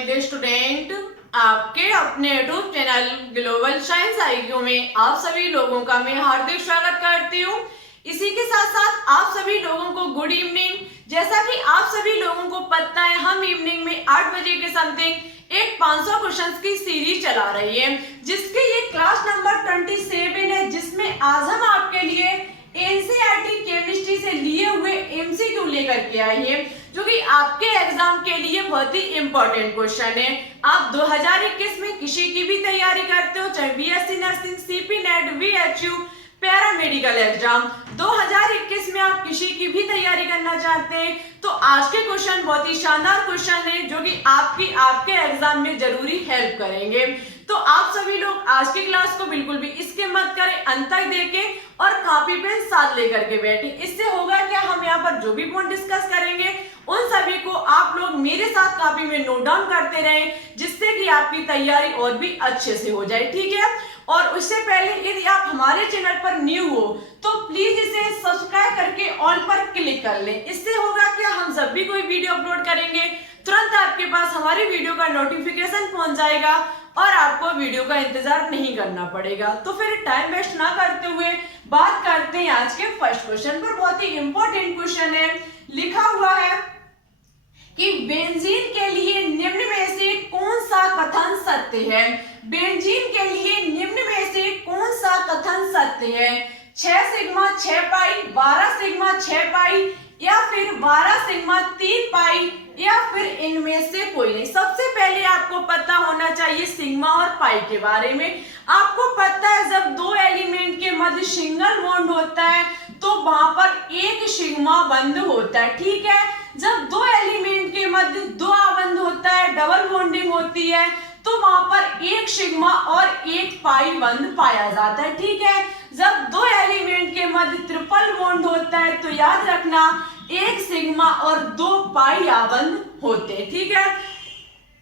Dear student, आपके अपने YouTube channel global science IQ में आप सभी लोगों का मैं हार्दिक स्वागत करती हूँ। इसी के साथ साथ आप सभी लोगों को गुड इवनिंग। जैसा कि आप सभी लोगों को पता है, हम इवनिंग में 8 बजे के समथिंग एक 500 क्वेश्चंस की सीरीज चला रही है, जिसके ये क्लास नंबर 27 है, जिसमें आज हम आपके लिए एनसीईआरटी केमिस्ट्री से लिए हुए एमसीक्यू लेकर के आए हैं, जो कि आपके एग्जाम के लिए बहुत ही इंपॉर्टेंट क्वेश्चन है। आप 2021 में किसी की भी तैयारी करते हो, चाहे BSc nursing, CP NET, BHU, paramedical exam, 2021 में आप किसी की भी तैयारी करना चाहते हैं, तो आज के क्वेश्चन बहुत ही शानदार क्वेश्चन है, जो कि आपके एग्जाम में जरूरी हेल्प करेंगे। तो आप सभी लोग आज की क्लास को बिल्कुल भी स्किप मत करें, अंत तक देखें और कॉपी पेन साथ लेकर के बैठें। इससे होगा क्या, हम यहाँ पर जो भी पॉइंट डिस्कस करेंगे उन सभी को आप लोग मेरे साथ कॉपी में नोट डाउन करते रहें, जिससे कि आपकी तैयारी और भी अच्छे से हो जाए, ठीक है। और उससे पहले यदि आप हमारे चैनल पर न्यू हो तो प्लीज इसे सब्सक्राइब करके ऑल पर क्लिक कर लें। इससे होगा क्या, हम जब भी कोई वीडियो अपलोड करेंगे तुरंत आपके पास हमारी वीडियो का नोटिफिकेशन पहुंच जाएगा और आपको वीडियो का इंतजार नहीं करना पड़ेगा। तो फिर टाइम वेस्ट ना करते हुए बात करते हैं आज के फर्स्ट क्वेश्चन पर। बहुत ही इंपॉर्टेंट क्वेश्चन है, लिखा हुआ है कि बेंजीन के लिए निम्न में से कौन सा कथन सत्य है। बेंजीन के लिए निम्न में से कौन सा कथन सत्य है। 6 सिग्मा 6 पाई, 12 सिग्मा 6 पाई, या फिर 12 सिग्मा 3 पाई, या फिर इनमें से कोई नहीं। सबसे पहले आपको पता होना चाहिए सिग्मा और पाई के बारे में। आपको पता है जब दो एलिमेंट के मध्य सिंगल बॉन्ड होता है तो वहां पर एक सिग्मा बंद होता है, ठीक है। जब दो एलिमेंट के मध्य दो आबंध होता है, डबल बॉन्डिंग होती है, तो वहां पर एक सिग्मा और एक पाई बंद पाया जाता है, ठीक है। जब दो एलिमेंट के मध्य ट्रिपल बॉन्ड होता है तो याद रखना एक सिग्मा और 2 पाई आबंध होते हैं, ठीक है।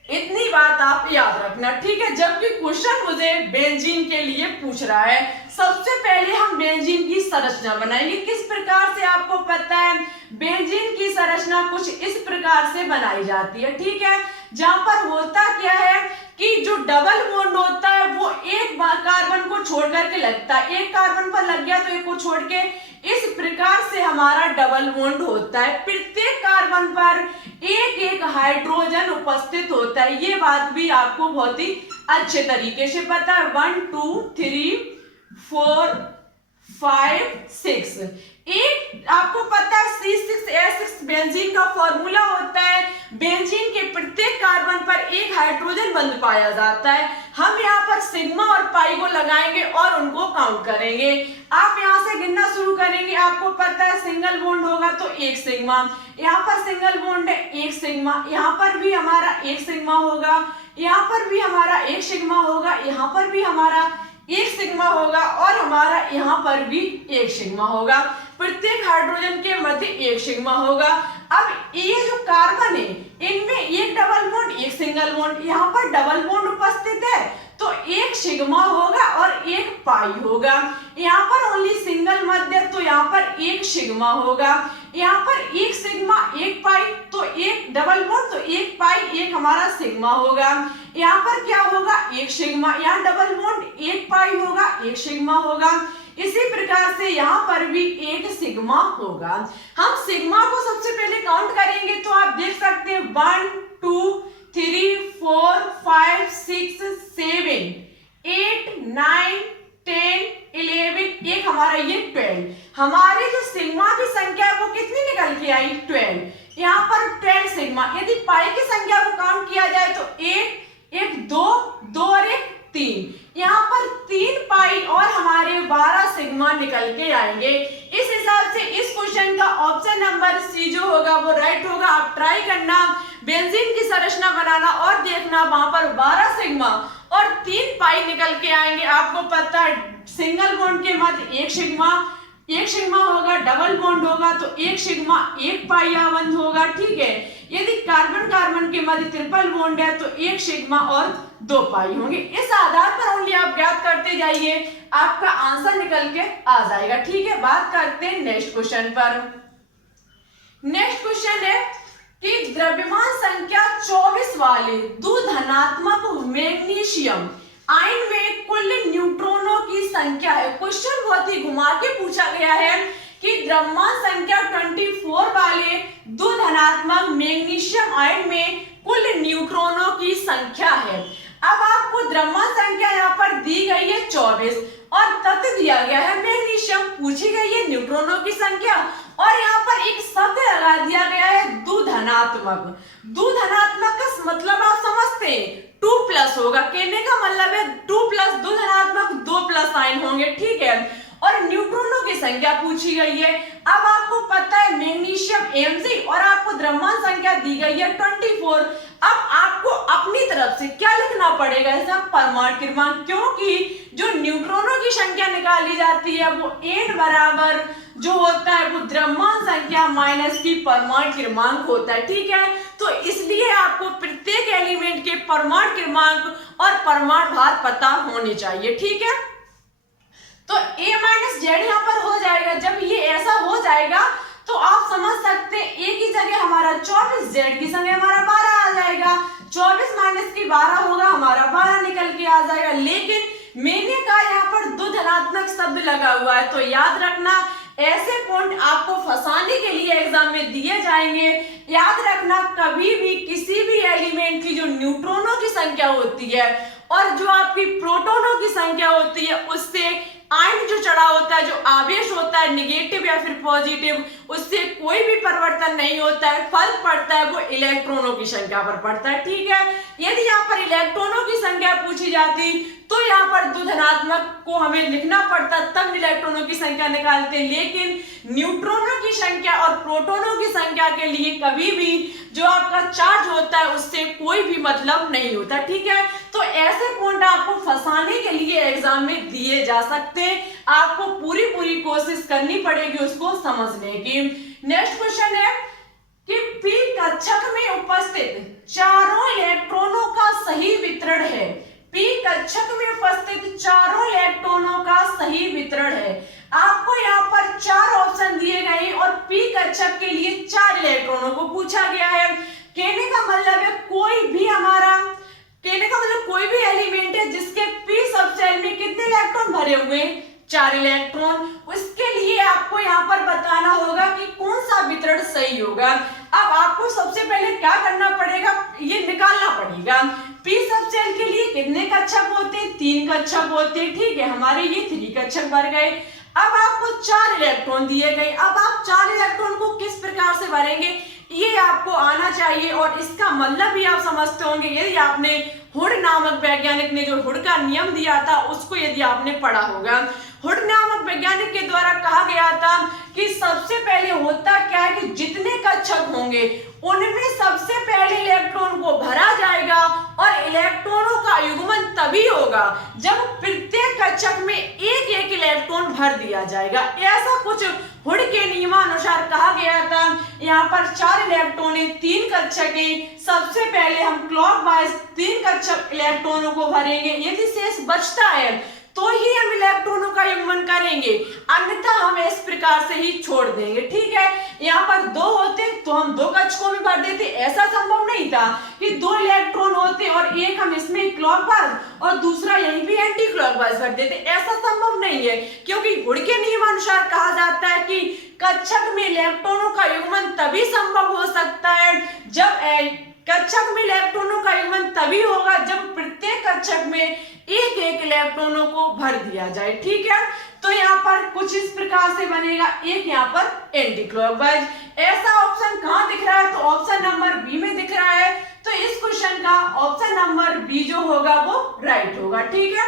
इतनी बात आप याद रखना, ठीक है। जबकि क्वेश्चन मुझे बेंजीन के लिए पूछ रहा है, सबसे पहले हम बेंजीन की संरचना बनाएंगे। किस प्रकार से आपको पता है, बेंजीन की संरचना कुछ इस प्रकार से बनाई जाती है, ठीक है। जहां पर होता क्या है कि जो डबल बॉन्ड होता है वो एक कार्बन को छोड़ करके लगता है, एक कार्बन पर लग गया तो एक को छोड़ के, इस प्रकार से हमारा डबल बॉन्ड होता है। प्रत्येक कार्बन पर एक एक हाइड्रोजन उपस्थित होता है, ये बात भी आपको बहुत ही अच्छे तरीके से पता है। 1 2 3 4 5 6, एक आपको पता है C6H6 बेंजीन का फॉर्मूला होता है। बेंजीन के प्रत्येक कार्बन पर एक हाइड्रोजन बंद पाया जाता है। हम यहाँ पर सिग्मा और पाई को लगाएंगे और उनको काउंट करेंगे। आप यहाँ से गिनना शुरू करेंगे, आपको पता है सिंगल बॉन्ड होगा तो एक सिग्मा, यहाँ पर सिंगल बॉन्ड है एक सिग्मा, यहाँ पर भी हमारा एक सिग्मा होगा, यहाँ पर भी हमारा एक सिग्मा होगा, यहाँ पर भी हमारा एक सिग्मा होगा और हमारा यहाँ पर भी एक सिग्मा होगा। प्रत्येक हाइड्रोजन के मध्य एक सिग्मा होगा। अब ये जो कार्बन है इनमें एक डबल बॉन्ड एक सिंगल बॉन्ड, यहाँ पर डबल बॉन्ड उपस्थित है तो एक सिग्मा होगा और एक पाई होगा। यहाँ पर ओनली सिंगल मध्य तो यहाँ पर एक सिग्मा होगा, यहाँ पर एक सिग्मा एक पाई तो एक डबल बॉन्ड तो एक पाई एक हमारा सिग्मा होगा। यहाँ पर क्या होगा, एक सिग्मा, यहाँ डबल बॉन्ड एक पाई होगा एक सिग्मा होगा। इसी प्रकार से यहाँ पर भी एक सिग्मा होगा। हम सिग्मा को सबसे पहले काउंट करेंगे तो आप देख सकते हैं 1 2 3 4 5 6 7 8 9 10 11, एक हमारा ये 12। हमारे जो सिग्मा की संख्या है वो कितनी निकल के आई, 12। यहाँ पर 12 सिग्मा। यदि पाई की संख्या को काउंट किया जाए तो 1 2 2 और 1 3, यहाँ पर 3 पाई और हमारे 12 सिग्मा निकल के आएंगे। इस हिसाब से इस क्वेश्चन का ऑप्शन नंबर सी जो होगा वो राइट होगा। आप ट्राई करना बेंजीन की संरचना बनाना और देखना, वहां पर 12 सिग्मा और 3 पाई निकल के आएंगे। आपको पता है सिंगल बॉन्ड के मध्य एक सिग्मा होगा, डबल बॉन्ड होगा तो एक सिग्मा एक पाई आबंध होगा, ठीक है। यदि कार्बन कार्बन के मध्य ट्रिपल बॉन्ड है तो एक सिग्मा और 2 पाई होंगे। इस आधार पर ओनली आप ज्ञात करते जाइए, आपका आंसर निकल के आ जाएगा, ठीक है। बात करते हैं नेक्स्ट क्वेश्चन पर। नेक्स्ट क्वेश्चन है कि द्रव्यमान संख्या 24 वाले धनात्मक मैग्नीशियम आयन में कुल न्यूट्रॉनों की संख्या है। क्वेश्चन बहुत ही घुमा के पूछा गया है कि द्रव्यमान संख्या 24 वाले धनात्मक मैग्नीशियम आयन में कुल न्यूट्रॉनों की संख्या है। अब आपको द्रव्यमान संख्या यहाँ पर दी गई है 24 और तत्व दिया गया है मैग्नीशियम, पूछी गई है न्यूट्रॉनों की संख्या और यहाँ पर एक शब्द लगा दिया गया है धनात्मक। धनात्मक का मतलब आप समझते हैं 2 प्लस होगा, कहने का मतलब है 2 प्लस धनात्मक 2 प्लस साइन होंगे, ठीक है। और न्यूट्रॉनों की संख्या पूछी गई है। अब आपको पता है मैग्नीशियम Mg और आपको द्रव्यमान संख्या दी गई है 24। अब आपको अपनी तरफ से क्या लिखना पड़ेगा, ऐसा परमाणु क्रमांक, क्योंकि जो न्यूट्रॉनों की संख्या निकाली जाती है वो n बराबर जो होता है वो द्रव्यमान संख्या माइनस की परमाणु क्रमांक होता है, ठीक है। तो इसलिए आपको प्रत्येक एलिमेंट के परमाणु क्रमांक और परमाणु भार पता होने चाहिए, ठीक है। तो a माइनस जेड यहाँ पर हो जाएगा। जब ये ऐसा हो जाएगा तो आप समझ सकते हैं a की जगह हमारा 24, जेड की जगह हमारा 12 आ जाएगा। 24 माइनस की 12 होगा, हमारा 12 निकल के आ जाएगा। लेकिन मैंने कहा यहाँ पर धनात्मक शब्द लगा हुआ है, तो याद रखना ऐसे पॉइंट आपको फंसाने के लिए एग्जाम में दिए जाएंगे। याद रखना कभी भी किसी भी एलिमेंट की जो न्यूट्रॉनों की संख्या होती है और जो आपकी प्रोटॉनों की संख्या होती है उससे आयन जो चढ़ा होता है, जो आवेश होता है निगेटिव या फिर पॉजिटिव, उससे कोई भी परिवर्तन नहीं होता है। फर्क पड़ता है वो इलेक्ट्रॉनों की संख्या पर पड़ता है, ठीक है। यदि यहाँ पर इलेक्ट्रॉनों की संख्या पूछी जाती तो यहाँ पर धनात्मक को हमें लिखना पड़ता, तब इलेक्ट्रॉनों की संख्या निकालते। लेकिन न्यूट्रॉनों की संख्या और प्रोटॉनों की संख्या के लिए कभी भी जो आपका चार्ज होता है उससे कोई भी मतलब नहीं होता, ठीक है। तो ऐसे पॉइंट आपको फंसाने के लिए एग्जाम में दिए जा सकते हैं, आपको पूरी कोशिश करनी पड़ेगी उसको समझने की। नेक्स्ट क्वेश्चन है कि पी कक्षक में उपस्थित चारों इलेक्ट्रॉनों का सही वितरण है। पी कक्षक में उपस्थित चारों इलेक्ट्रॉनों का सही वितरण है। आपको यहाँ पर 4 ऑप्शन दिए गए और पी कक्षक के लिए 4 इलेक्ट्रॉनों को पूछा गया है। कहने का मतलब है कोई भी एलिमेंट है जिसके पी सब शेल में कितने इलेक्ट्रॉन भरे हुए हैं, 4 इलेक्ट्रॉन। उसके लिए आपको यहाँ पर बताना होगा कि कौन सा वितरण सही होगा। अब आपको सबसे पहले क्या करना पड़ेगा, ये निकालना पड़ेगा पी सब शेल के लिए कितने कक्षक होते हैं, 3 कक्षक होते हैं, ठीक है। हमारे ये 3 कक्षक भर गए। अब आपको 4 इलेक्ट्रॉन दिए गए। अब आप 4 इलेक्ट्रॉन को किस प्रकार से भरेंगे ये आपको आना चाहिए और इसका मतलब भी आप समझते होंगे। यदि आपने हुड नामक वैज्ञानिक ने जो हुड का नियम दिया था उसको यदि आपने पढ़ा होगा, हुड नामक वैज्ञानिक के द्वारा कहा गया था कि सबसे पहले होता क्या है कि जितने कक्षक होंगे उनमें सबसे पहले इलेक्ट्रॉन को भरा जाएगा और इलेक्ट्रॉनों का युग्मन तभी होगा जब प्रत्येक कक्षक में एक इलेक्ट्रॉन भर दिया जाएगा। ऐसा कुछ हुड के नियमानुसार कहा गया था। यहाँ पर 4 इलेक्ट्रॉन 3 कक्षक है, सबसे पहले हम क्लॉकवाइज 3 कक्षक इलेक्ट्रॉनों को भरेंगे। यदि शेष बचता है तो ही हम इलेक्ट्रॉनों का युग्मन करेंगे, अन्यथा हम इस प्रकार से ही छोड़ देंगे, ठीक है। यहाँ पर 2 होते तो हम 2 कक्षकों में भर देते, ऐसा संभव नहीं था कि 2 इलेक्ट्रॉन होते और एक हम इसमें क्लॉकवाइज और दूसरा यहीं भी एंटी क्लॉकवाइज भर देते, ऐसा संभव नहीं है। क्योंकि हुड के नियमानुसार कहा जाता है कि कक्षक में इलेक्ट्रॉनों का युग्मन तभी संभव हो सकता है जब कक्षक में इलेक्ट्रॉनों का युग्मन तभी होगा जब प्रत्येक कक्षक में एक इलेक्ट्रॉनों को भर दिया जाए, ठीक है। तो यहाँ पर कुछ इस प्रकार से बनेगा, एक यहाँ पर एंटी क्लॉकवाइज। ऐसा ऑप्शन कहाँ दिख रहा है, तो ऑप्शन नंबर बी में दिख रहा है। तो इस क्वेश्चन का ऑप्शन नंबर बी जो होगा वो राइट होगा, ठीक है।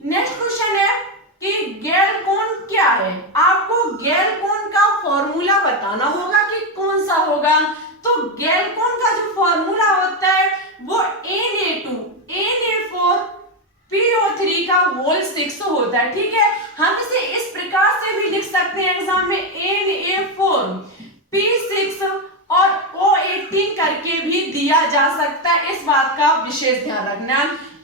नेक्स्ट क्वेश्चन है कि गैल कोण क्या है। आपको गैल कोण का फॉर्मूला बताना होगा कि कौन सा होगा। तो गैल कोण का जो फॉर्मूला होता है वो Na4 PO3 का होल 6 होता है, ठीक है। हम इसे इस प्रकार से भी लिख सकते हैं एग्जाम में Na4 P6 और O18 करके भी दिया जा सकता है, इस बात का विशेष ध्यान रखना।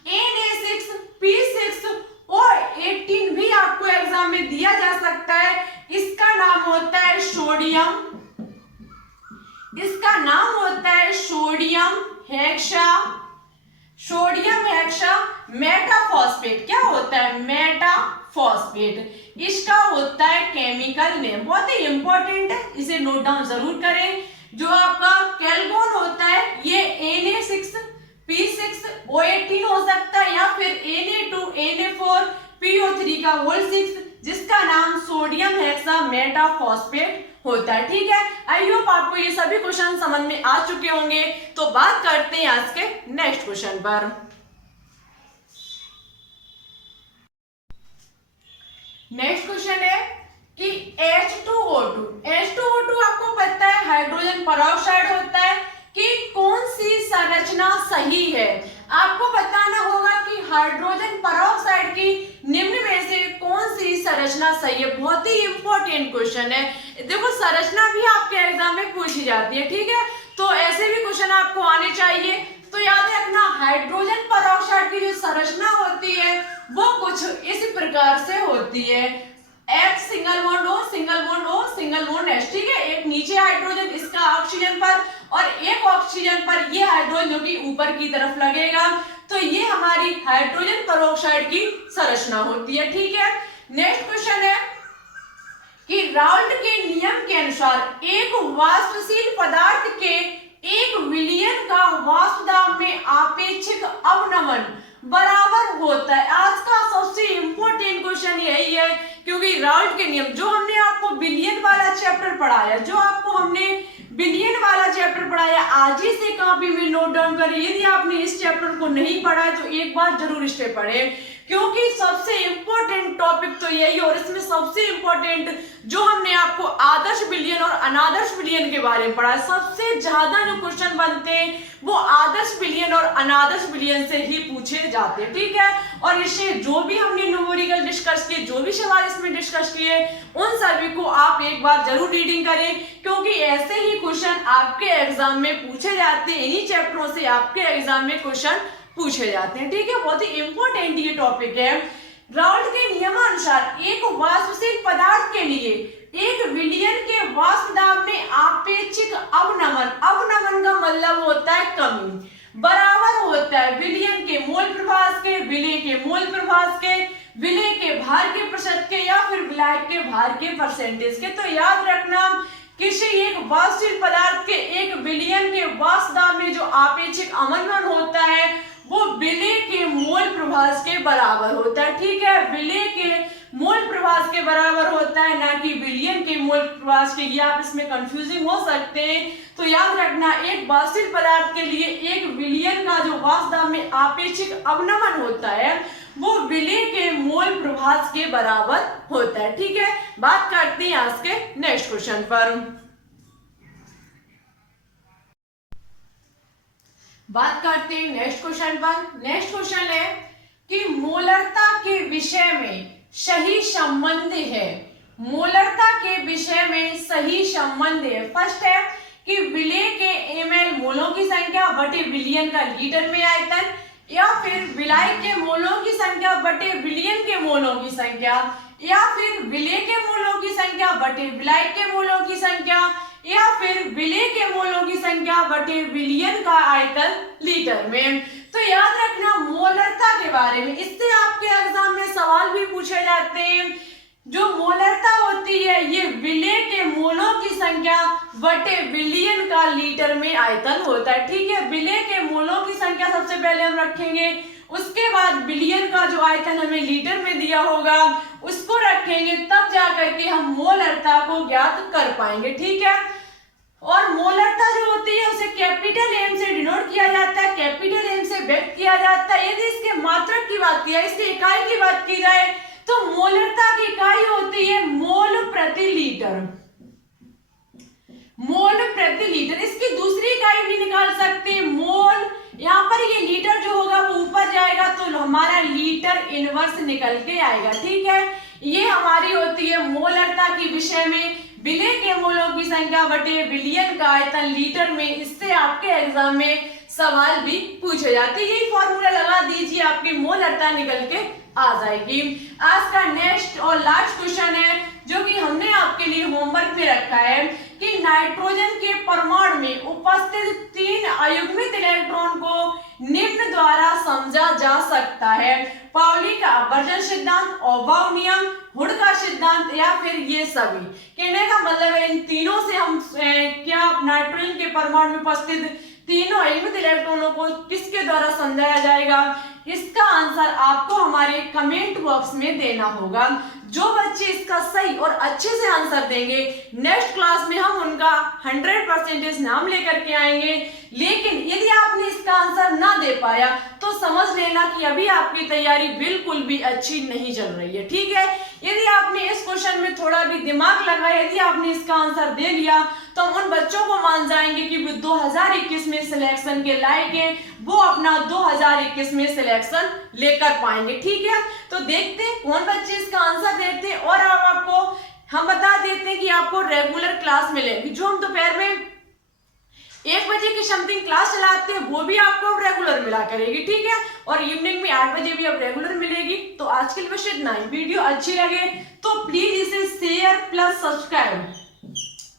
Na6 P6 O18 भी आपको एग्जाम में दिया जा सकता है। इसका नाम होता है सोडियम इसका नाम होता है सोडियम हेक्सा मेटाफॉस्फेट। क्या होता है? मेटाफॉस्फेट। इसका होता है केमिकल नेम, बहुत ही इंपॉर्टेंट है, इसे नोट डाउन जरूर करें। जो आपका कैल्कोन होता है ये Na6P6O18 हो सकता है या फिर Na2Na4PO3 का होल 6, जिसका नाम सोडियम हेक्सा मेटाफॉस्फेट होता है। ठीक है, आई होप आपको ये सभी क्वेश्चन समझ में आ चुके होंगे। तो बात करते हैं आज के नेक्स्ट क्वेश्चन पर। नेक्स्ट क्वेश्चन है कि H2O2 आपको पता है हाइड्रोजन परऑक्साइड होता है कि कौन सी संरचना सही है? आपको बताना होगा कि हाइड्रोजन परऑक्साइड की निम्न में से कौन सी संरचना सही है। बहुत ही इंपॉर्टेंट क्वेश्चन है। देखो संरचना भी आपके एग्जाम में पूछी जाती है, ठीक है, तो ऐसे भी क्वेश्चन आपको आने चाहिए। तो याद रखना हाइड्रोजन परऑक्साइड की जो संरचना होती है वो कुछ इस प्रकार से होती है। H single bond O single bond O single bond H। ठीक है, एक नीचे हाइड्रोजन इसका ऑक्सीजन पर और एक ऑक्सीजन पर ये हाइड्रोजन जो कि ऊपर की तरफ लगेगा। तो ये हमारी हाइड्रोजन परऑक्साइड की संरचना होती है। ठीक है, नेक्स्ट क्वेश्चन है कि राउल्ट के नियम के अनुसार एक वाष्पशील पदार्थ के 1 विलयन का वाष्प दाब में आपेक्षिक अवनमन बराबर होता है। आज का सबसे इंपॉर्टेंट क्वेश्चन यही है, क्योंकि राउल्ट के नियम जो हमने आपको बिलियन वाला चैप्टर पढ़ाया, आज ही से कॉपी में नोट डाउन करें। यदि आपने इस चैप्टर को नहीं पढ़ा है तो एक बार जरूर इसे पढ़ें, क्योंकि सबसे इंपॉर्टेंट टॉपिक तो यही। और इसमें सबसे इंपॉर्टेंट जो हमने आपको आदर्श विलयन और अनादर्श विलयन के बारे में पढ़ा है, सबसे ज्यादा जो क्वेश्चन बनते हैं वो आदर्श विलयन और अनादर्श विलयन से ही पूछे जाते हैं। ठीक है, और इससे जो भी हमने न्यूमेरिकल डिस्कस किए, जो भी सवाल इसमें डिस्कस किए, उन सभी को आप एक बार जरूर रीडिंग करें, क्योंकि ऐसे ही क्वेश्चन आपके एग्जाम में पूछे जाते हैं। इन्हीं चैप्टरों से आपके एग्जाम में क्वेश्चन पूछे जाते हैं। ठीक है, बहुत ही इंपॉर्टेंट ये टॉपिक है। राउल्ट के नियमानुसार एक वाष्पशील पदार्थ के लिए 1 विलयन के वाष्प दाब में आपेक्षिक अवनमन का मतलब होता है कमी, बराबर होता है विलयन के मोल प्रभास के, विलय के मोल प्रभास के, विलय के भार के प्रतिशत के या फिर विलायक के भार के परसेंटेज के। तो याद रखना किसी एक वाष्पशील पदार्थ के 1 विलयन के वाष्प दाब में जो आपेक्षिक अवनमन होता है वो विलय के मोल प्रभास के बराबर होता है। ठीक है, विलय के मोल प्रभास के बराबर होता है, ना कि विलयन के मोल प्रभास के। ये आप इसमें कंफ्यूजिंग हो सकते हैं, तो याद रखना एक वाष्पशील पदार्थ के लिए 1 विलयन का जो वाष्प दाब में आपेक्षिक अवनमन होता है वो विलय के मोल प्रभास के बराबर होता है। ठीक है, बात करते हैं आज के नेक्स्ट क्वेश्चन पर। बात करते हैं नेक्स्ट क्वेश्चन पर। नेक्स्ट क्वेश्चन है कि मोलरता के विषय में सही संबंध है। मोलरता के विषय में सही संबंध है। फर्स्ट है कि विलय के ml मोलों की संख्या बटे विलयन का लीटर में आयतन, या फिर विलायक के मोलों की संख्या बटे विलयन के मोलों की संख्या, या फिर विलय के मोलों की संख्या बटे विलायक के मोलों की संख्या, या फिर विलय के मोलों की संख्या बटे विलयन का आयतन लीटर में। तो याद रखना मोलरता के बारे में, इससे आपके एग्जाम में सवाल भी पूछे जाते हैं। जो मोलरता होती है ये विलय के मोलों की संख्या बटे विलयन का लीटर में आयतन होता है। ठीक है, विलय के मोलों की संख्या सबसे पहले हम रखेंगे, उसके बाद विलयन का जो आयतन हमें लीटर में दिया होगा उसको रखेंगे, तब जाकर के हम मोलरता को ज्ञात कर पाएंगे। ठीक है, और मोलरता जो होती है उसे कैपिटल एम से डिनोट किया जाता है, कैपिटल एम से व्यक्त किया जाता है। यदि इसके मात्रक की बात की जाए, इसकी इकाई की बात की जाए, तो मोलरता की इकाई होती है मोल प्रति लीटर। मोल प्रति लीटर, इसकी दूसरी इकाई भी निकाल सकते हैं मोल। यहाँ पर ये लीटर जो होगा वो ऊपर जाएगा तो हमारा लीटर इनवर्स निकल के आएगा। ठीक है, ये हमारी होती है मोलरता की विषय में विलय के मोलों की संख्या बटे विलयन का आयतन लीटर में। इससे आपके एग्जाम में सवाल भी पूछे जाते हैं। यही फॉर्मूला लगा दीजिए, आपकी मोलरता निकल के आ जाएगी। आज का नेक्स्ट और लास्ट क्वेश्चन है जो कि हमने आपके लिए होमवर्क में रखा है कि नाइट्रोजन के परमाणु में उपस्थित 3 अयुग्मित इलेक्ट्रॉन को निम्न द्वारा समझा जा सकता है। पाउली का अपवर्जन सिद्धांत, ओबाउ नियम, हुड का सिद्धांत या फिर ये सभी। कहने का मतलब है इन तीनों से हम क्या नाइट्रोजन के परमाणु में उपस्थित तीनों अयुग्मित इलेक्ट्रॉनों को किसके द्वारा समझाया जाएगा? इसका आंसर आपको हमारे कमेंट बॉक्स में देना होगा। जो बच्चे इसका सही और अच्छे से आंसर देंगे नेक्स्ट क्लास में हम उनका 100% नाम लेकर के आएंगे। लेकिन यदि आपने इसका आंसर ना दे पाया तो समझ लेना कि अभी आपकी तैयारी बिल्कुल भी अच्छी नहीं चल रही है, ठीक है। यदि आपने इस क्वेश्चन में थोड़ा भी दिमाग लगाया, यदि आपने इसका आंसर दे लिया तो हम उन बच्चों को मान जाएंगे कि वो 2021 में सिलेक्शन के लायक है, वो अपना 2021 में सिलेक्शन लेकर पाएंगे, ठीक है। तो देखते हैं कौन बच्चे इसका आंसर देते हैं और अब आपको हम बता देते हैं कि आपको रेगुलर क्लास मिलेगी। जो हम दोपहर में 1 बजे की समथिंग क्लास चलाते हैं वो भी आपको रेगुलर मिला करेगी, ठीक है। और इवनिंग में 8 बजे भी अब रेगुलर मिलेगी। तो आज के लिए बस इतना ही। वीडियो अच्छी लगे तो प्लीज इसे शेयर प्लस सब्सक्राइब,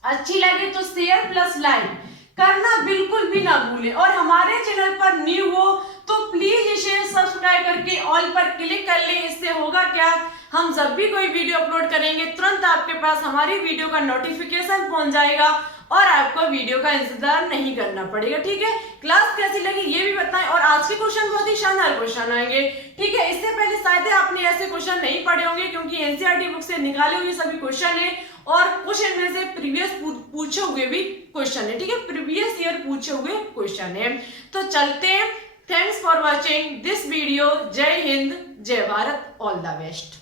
अच्छी लगे तो शेयर प्लस लाइक करना बिल्कुल भी ना भूलें। और हमारे चैनल पर न्यू हो तो प्लीज इसे सब्सक्राइब करके ऑल पर क्लिक कर लें। इससे होगा क्या, हम जब भी कोई वीडियो अपलोड करेंगे तुरंत आपके पास हमारी वीडियो का नोटिफिकेशन पहुंच जाएगा और आपको वीडियो का इंतजार नहीं करना पड़ेगा, ठीक है। क्लास कैसी लगी ये भी बताएं। और आज के क्वेश्चन बहुत ही शानदार क्वेश्चन आएंगे, ठीक है। इससे पहले शायद आपने ऐसे क्वेश्चन नहीं पढ़े होंगे क्योंकि एनसीईआरटी बुक से निकाले हुए सभी क्वेश्चन है और कुछ इनमें से प्रीवियस पूछे हुए भी क्वेश्चन है, ठीक है। प्रीवियस ईयर पूछे हुए क्वेश्चन है। तो चलते हैं। Thanks for watching this video. जय हिंद, जय भारत, ऑल द बेस्ट।